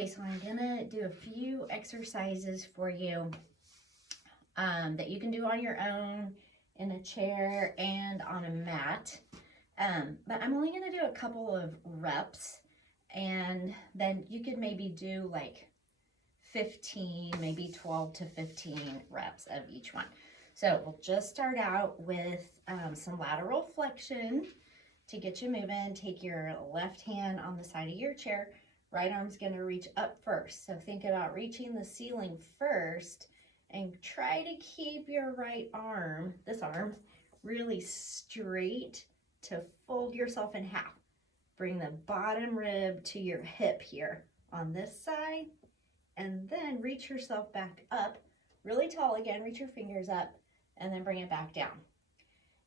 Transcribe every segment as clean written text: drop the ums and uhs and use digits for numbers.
Okay, so I'm gonna do a few exercises for you that you can do on your own, in a chair, and on a mat. But I'm only gonna do a couple of reps, and then you could maybe do like 15, maybe 12 to 15 reps of each one. So we'll just start out with some lateral flexion to get you moving. Take your left hand on the side of your chair. Right arm's gonna reach up first. So think about reaching the ceiling first and try to keep your right arm, this arm, really straight to fold yourself in half. Bring the bottom rib to your hip here on this side, and then reach yourself back up really tall again. Reach your fingers up and then bring it back down.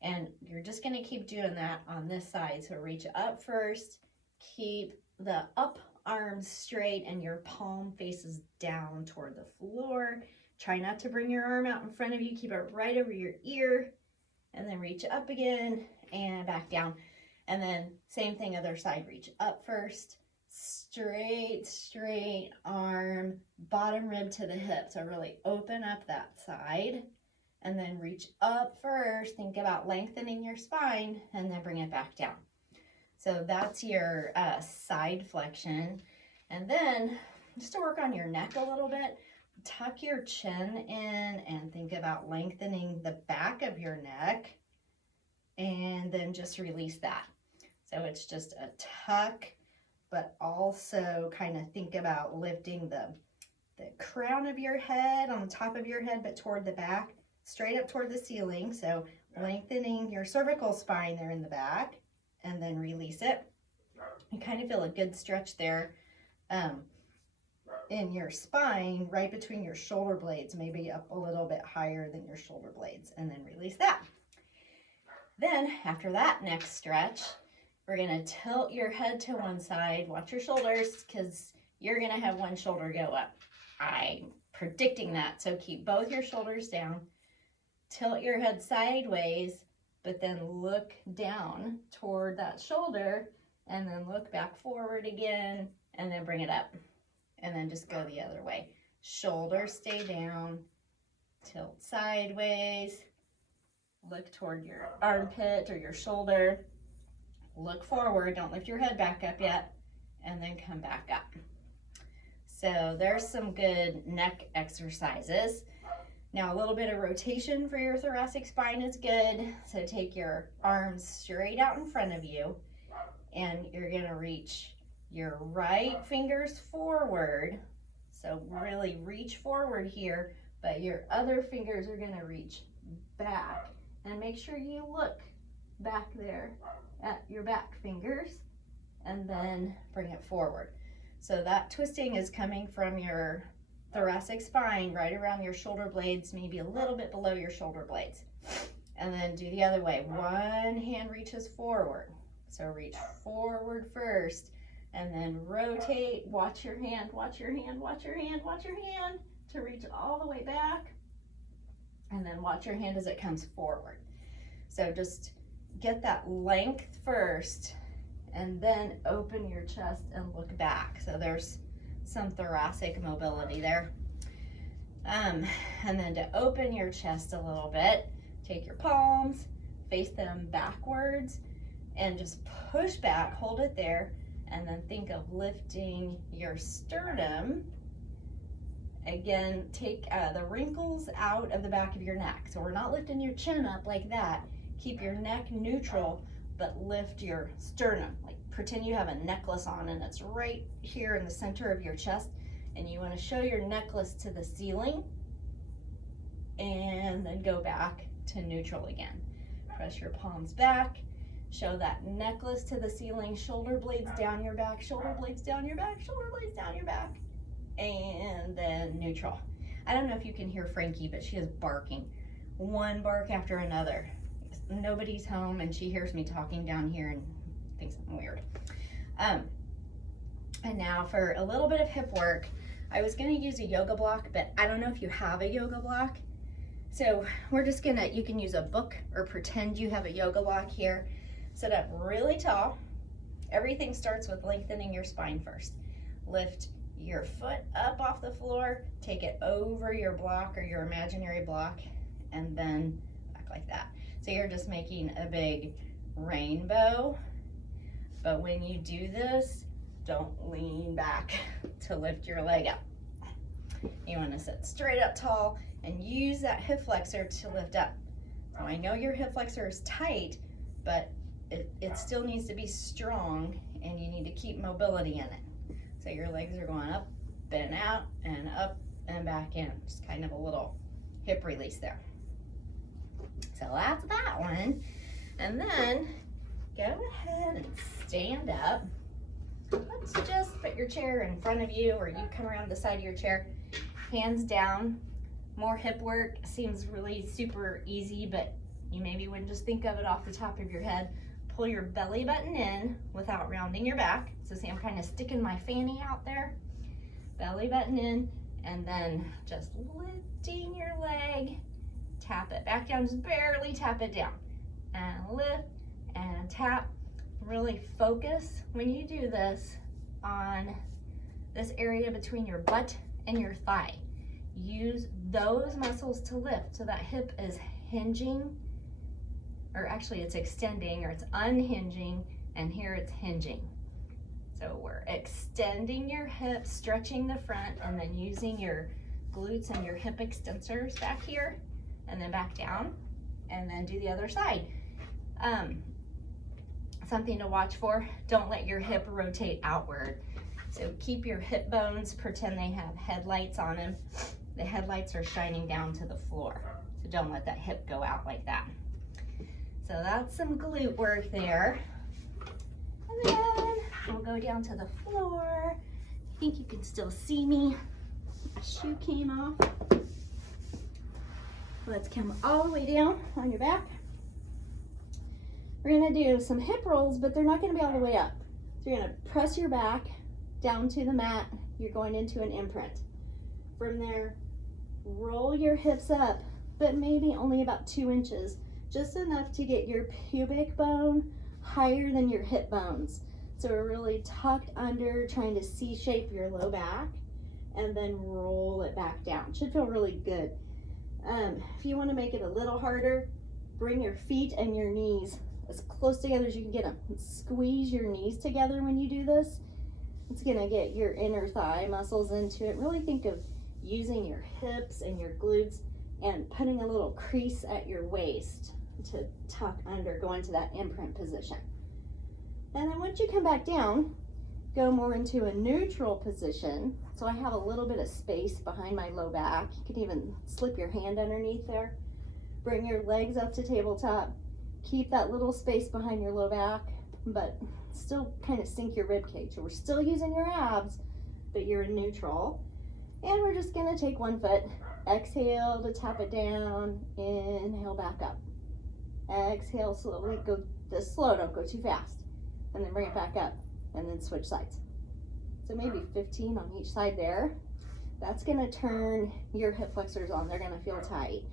And you're just gonna keep doing that on this side. So reach up first, keep the up arms straight and your palm faces down toward the floor. Try not to bring your arm out in front of you. Keep it right over your ear, and then reach up again and back down. And then same thing, other side. Reach up first, straight arm, bottom rib to the hip. So really open up that side, and then reach up first. Think about lengthening your spine, and then bring it back down. So that's your side flexion. And then just to work on your neck a little bit, tuck your chin in and think about lengthening the back of your neck, and then just release that. So it's just a tuck, but also kind of think about lifting the crown of your head on the top of your head, but toward the back, straight up toward the ceiling. So lengthening your cervical spine there in the back, and then release it. You kind of feel a good stretch there in your spine, right between your shoulder blades, maybe up a little bit higher than your shoulder blades, and then release that. Then after that next stretch, we're gonna tilt your head to one side. Watch your shoulders, because you're gonna have one shoulder go up. I'm predicting that, so keep both your shoulders down. Tilt your head sideways, but then look down toward that shoulder, and then look back forward again, and then bring it up. And then just go the other way. Shoulders stay down, tilt sideways, look toward your armpit or your shoulder, look forward, don't lift your head back up yet, and then come back up. So there's some good neck exercises. Now a little bit of rotation for your thoracic spine is good. So take your arms straight out in front of you, and you're gonna reach your right fingers forward. So really reach forward here, but your other fingers are gonna reach back. And make sure you look back there at your back fingers, and then bring it forward. So that twisting is coming from your thoracic spine, right around your shoulder blades, maybe a little bit below your shoulder blades. And then do the other way. One hand reaches forward. So reach forward first, and then rotate. Watch your hand, watch your hand, watch your hand, watch your hand to reach all the way back. And then watch your hand as it comes forward. So just get that length first, and then open your chest and look back. So there's some thoracic mobility there. And then to open your chest a little bit, take your palms, face them backwards, and just push back, hold it there, and then think of lifting your sternum. Again, take the wrinkles out of the back of your neck. So we're not lifting your chin up like that. Keep your neck neutral, but lift your sternum. Like pretend you have a necklace on, and it's right here in the center of your chest, and you want to show your necklace to the ceiling, and then go back to neutral again. Press your palms back, show that necklace to the ceiling, shoulder blades down your back, shoulder blades down your back, shoulder blades down your back, and then neutral. I don't know if you can hear Frankie, but she is barking. One bark after another. Nobody's home, and she hears me talking down here and thinks I'm weird. And now for a little bit of hip work. I was gonna use a yoga block, but I don't know if you have a yoga block. So we're just gonna, you can use a book or pretend you have a yoga block here. Sit up really tall. Everything starts with lengthening your spine first. Lift your foot up off the floor, take it over your block or your imaginary block, and then back like that. So you're just making a big rainbow. But when you do this, don't lean back to lift your leg up. You want to sit straight up tall and use that hip flexor to lift up. So I know your hip flexor is tight, but it still needs to be strong, and you need to keep mobility in it. So your legs are going up and out and up and back in. Just kind of a little hip release there. So that's that one. And then go ahead and stand up. Let's just put your chair in front of you, or you come around the side of your chair, hands down. More hip work. Seems really super easy, but you maybe wouldn't just think of it off the top of your head. Pull your belly button in without rounding your back. So see, I'm kind of sticking my fanny out there. Belly button in, and then just lifting your leg. Tap it back down, just barely tap it down. And lift and tap. Really focus when you do this on this area between your butt and your thigh. Use those muscles to lift, so that hip is hinging, or actually it's extending, or it's unhinging, and here it's hinging. So we're extending your hips, stretching the front, and then using your glutes and your hip extensors back here, and then back down, and then do the other side. Something to watch for, don't let your hip rotate outward. So keep your hip bones, pretend they have headlights on them. The headlights are shining down to the floor. So don't let that hip go out like that. So that's some glute work there. And then we'll go down to the floor. I think you can still see me. My shoe came off. Let's come all the way down on your back. We're gonna do some hip rolls, but they're not gonna be all the way up. So you're gonna press your back down to the mat. You're going into an imprint. From there, roll your hips up, but maybe only about 2 inches, just enough to get your pubic bone higher than your hip bones. So we're really tucked under, trying to C-shape your low back, and then roll it back down. Should feel really good. If you wanna make it a little harder, bring your feet and your knees as close together as you can get them. Squeeze your knees together when you do this. It's gonna get your inner thigh muscles into it. Really think of using your hips and your glutes and putting a little crease at your waist to tuck under, go into that imprint position. And then once you come back down, go more into a neutral position. So I have a little bit of space behind my low back. You can even slip your hand underneath there. Bring your legs up to tabletop. Keep that little space behind your low back, but still kind of sink your rib cage. So we're still using your abs, but you're in neutral. And we're just gonna take one foot, exhale to tap it down, inhale back up. Exhale slowly, go this slow, don't go too fast. And then bring it back up, and then switch sides. So maybe 15 on each side there. That's gonna turn your hip flexors on, they're gonna feel tight.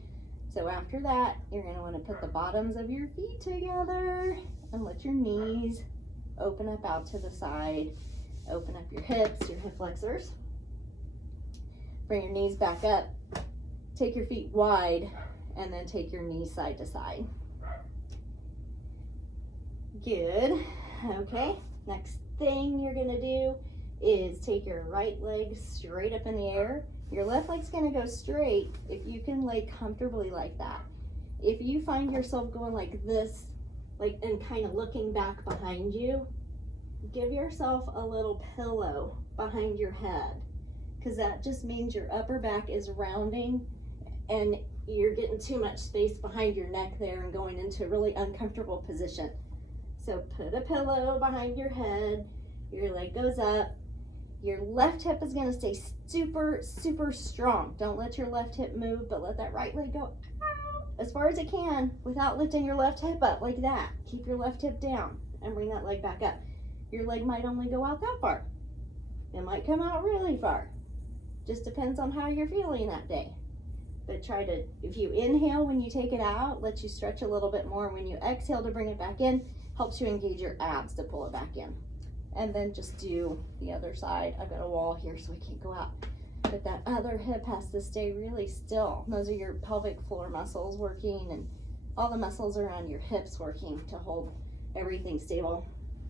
So after that, you're gonna wanna put the bottoms of your feet together and let your knees open up out to the side. Open up your hips, your hip flexors. Bring your knees back up. Take your feet wide and then take your knees side to side. Good. Okay, next thing you're gonna do is take your right leg straight up in the air. Your left leg's gonna go straight if you can lay comfortably like that. If you find yourself going like this, and kind of looking back behind you, give yourself a little pillow behind your head, because that just means your upper back is rounding and you're getting too much space behind your neck there and going into a really uncomfortable position. So put a pillow behind your head, your leg goes up, your left hip is gonna stay super, super strong. Don't let your left hip move, but let that right leg go as far as it can without lifting your left hip up like that. Keep your left hip down and bring that leg back up. Your leg might only go out that far. It might come out really far. Just depends on how you're feeling that day. But try to, if you inhale when you take it out, let you stretch a little bit more. When you exhale to bring it back in, helps you engage your abs to pull it back in. And then just do the other side. I've got a wall here so I can't go out. But that other hip has to stay really still. Those are your pelvic floor muscles working, and all the muscles around your hips working to hold everything stable.